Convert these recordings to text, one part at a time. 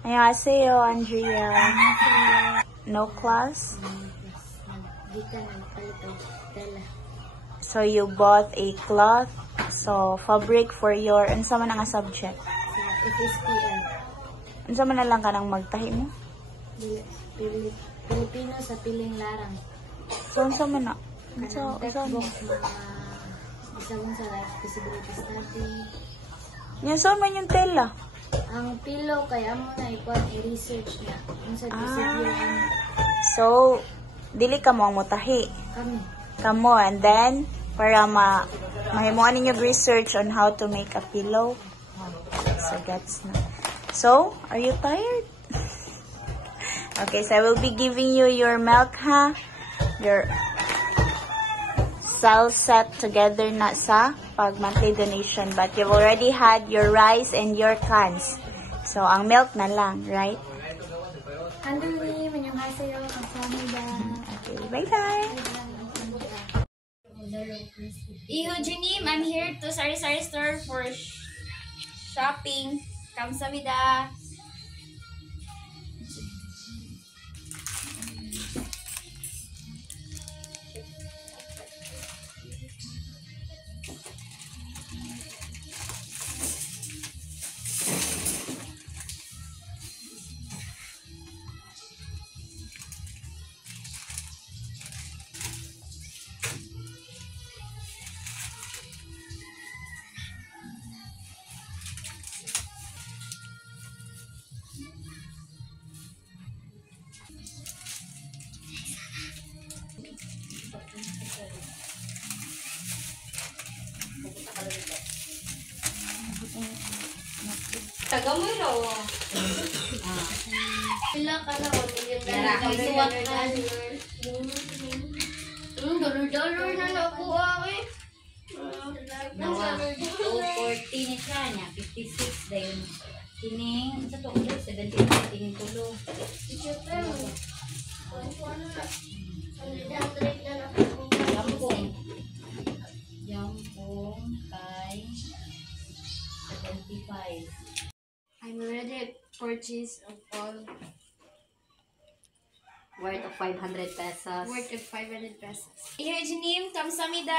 Annyeonghaseyo, Andrea. No class? So you bought a cloth, so fabric for your, unsa man nga subject? FSPL. Unsa man na lang ka nang magtahi mo? Pilipino sa piling larang. So unsa man na? Textbook isa mo sa life feasibility study. Yan, saan man yung tela? Ang pilo kaya mo na ipon i-research na. Ang sa discipline. So, dili ka mo ang mutahi. Kami. Kamo, and then, para mahimuan ninyo research on how to make a pillow. So, gets na. So, are you tired? Okay, so I will be giving you your milk, ha? Your cell set together na sa pag monthly donation. But you've already had your rice and your cans. So, ang milk na lang, right? Andali, annyeonghaseyo, kamsahamnida. Okay, bye-bye. Ihujinim, I'm here to Sari Sari store for shopping. Kamsahamnida. Taga mo ro. Pila ka na $1,000,000 na nakuha eh. Nawa, 240 ni siya niya, 56 dahil tining, sa to 70 tining tulo. Yampong kay 75. I'm already purchased of all Worth of 500 pesos. worth of 500 pesos. Ihujinim, kamsahamnida.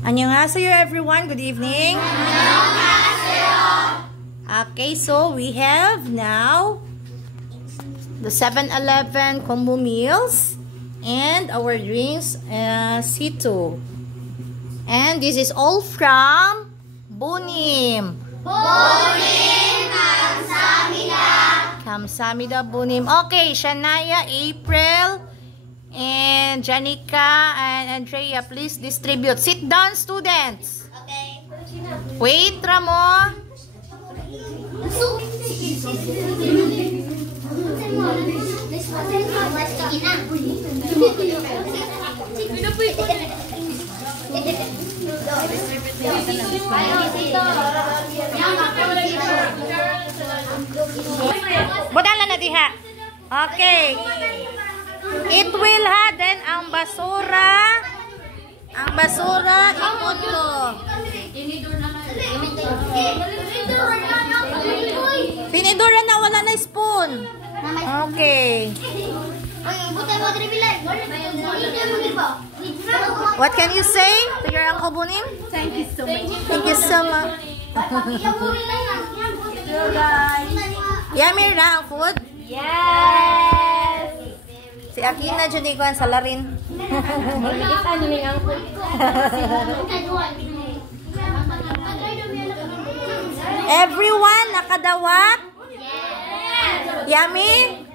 Annyeonghaseyo everyone, good evening. Okay, so we have now the 7-Eleven combo meals and our drinks, C2. And this is all from Bunim. Kamsahamnida Bunim. Okay, Shania, April, and Janica and Andrea, please distribute. Sit down, students. Okay. Wait, Ramo. Bodala na diha. Okay. It will ha, then ang basura imoto. Pinidura na, wala na spoon. Okay. What can you say to your Uncle Bunim? Thank you so much. Thank you so much. Yummy na ang food? Yes! Si Akina dyan ikuan sa larin. Kita nyo yung uncle. Everyone, nakadawat? Yummy?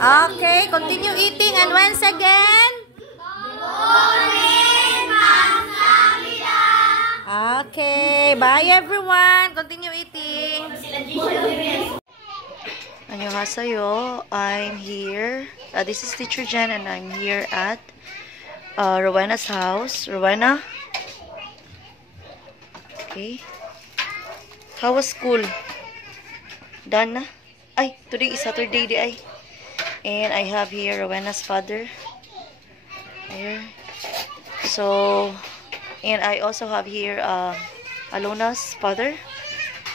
Okay, continue eating and once again. Okay, bye everyone. Continue eating. Annyeonghaseyo. I'm here. This is Teacher Jen and I'm here at Rowena's house. Rowena? Okay. How was school? Done na? Ay, today is Saturday di ay. And I have here Rowena's father. Here. So, and I also have here Alona's father.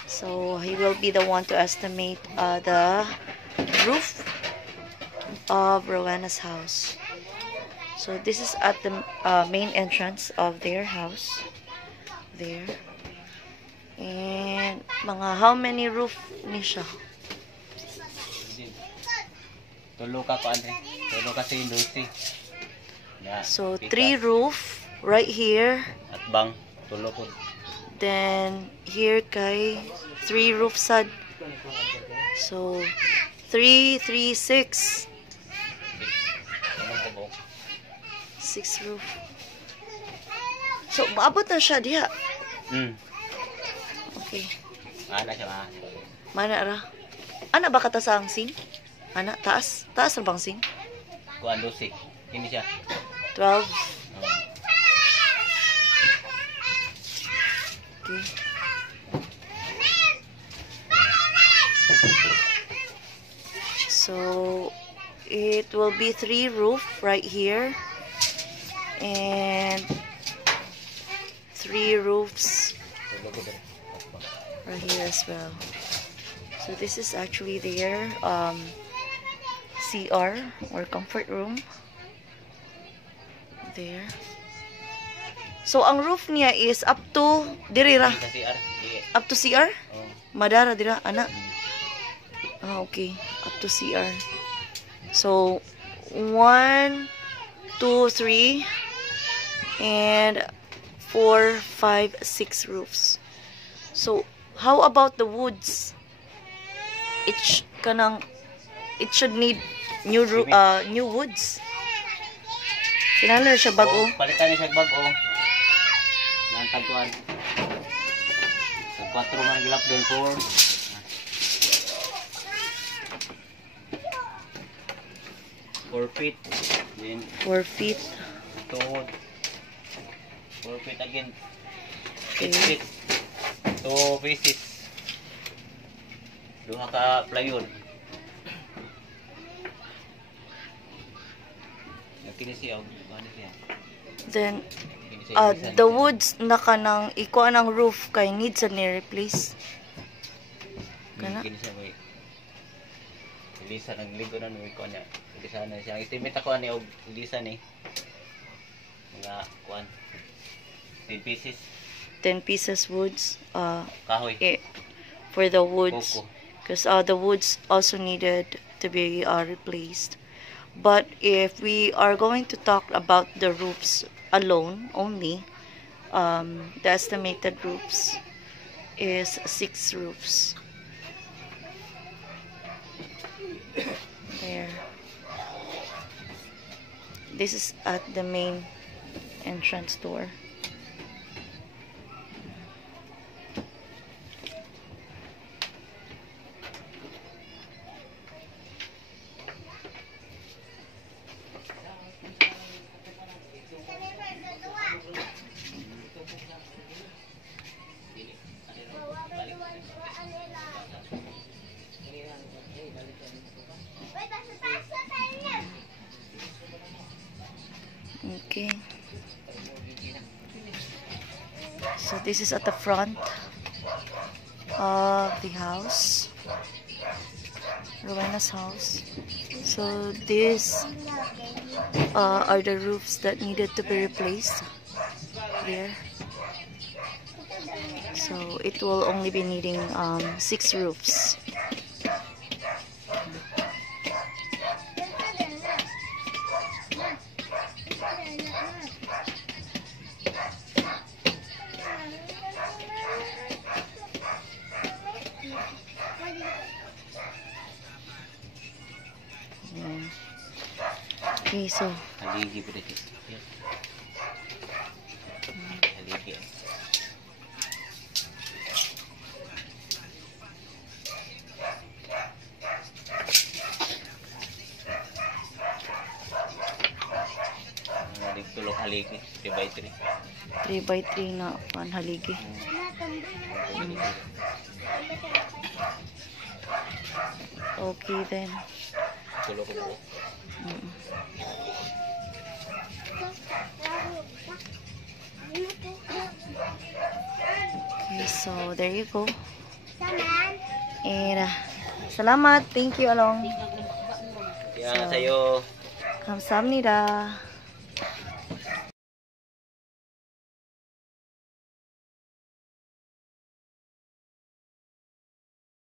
So, he will be the one to estimate the roof of Rowena's house. So, this is at the main entrance of their house. There. And, mga how many roof ni siya? Tulo ka ko, Andre. Tulo ka sa industry. So, 3 roof right here. At bang, tulo ko. Then, here kay 3 roof sad. So, 3, 3, 6. 6 roof. So, maabot na siya diha. Okay. Ana siya, Mana ra? Ana ba katasang sing? Ana, taas? Taas ra bang sing? Kuan dosik. Ini siya. 12. Okay. So, it will be 3 roof right here. And 3 roofs right here as well. So, this is actually their CR or comfort room. There. So, ang roof niya is up to dirira. Sa CR. Up to CR? Oh. Madara dira, ana. Ah, okay. Up to CR. So, 1, 2, 3, and 4, 5, 6 roofs. So, how about the woods? It should need new woods. Kinala siya bago. Palitan niya siya bago. Nang tagkuan. Sa 4 man gilap doon 4 feet. Then 4 feet. tuhod. 4 feet again. 8 Okay. feet. 2 pieces. Duha ka plywood. Kini siya, ano siya? Then, Kini siya, the woods na kanang ikuha ng roof kay needs na ni-replace. Kana? Kini siya may Lisa nagligo na nuwi ko niya. Lisa na siya. Ang estimate ako ni og Lisa ni mga kuan 10 pieces 10 pieces woods. kahoy. For the woods. Koko. Because the woods also needed to be replaced. But if we are going to talk about the roofs alone only, the estimated roofs is 6 roofs. There. This is at the main entrance door. Okay. So this is at the front of the house, Rowena's house. So these are the roofs that needed to be replaced there. So it will only be needing 6 roofs. Okay, so Haligi po dito. Yes. Haligi. Tulok haligi. 3x3. 3x3 na haligi. Okay then. Tulok ko po. Okay, so there you go. And salamat. Thank you along. Kaya sa'yo. 감사합니다.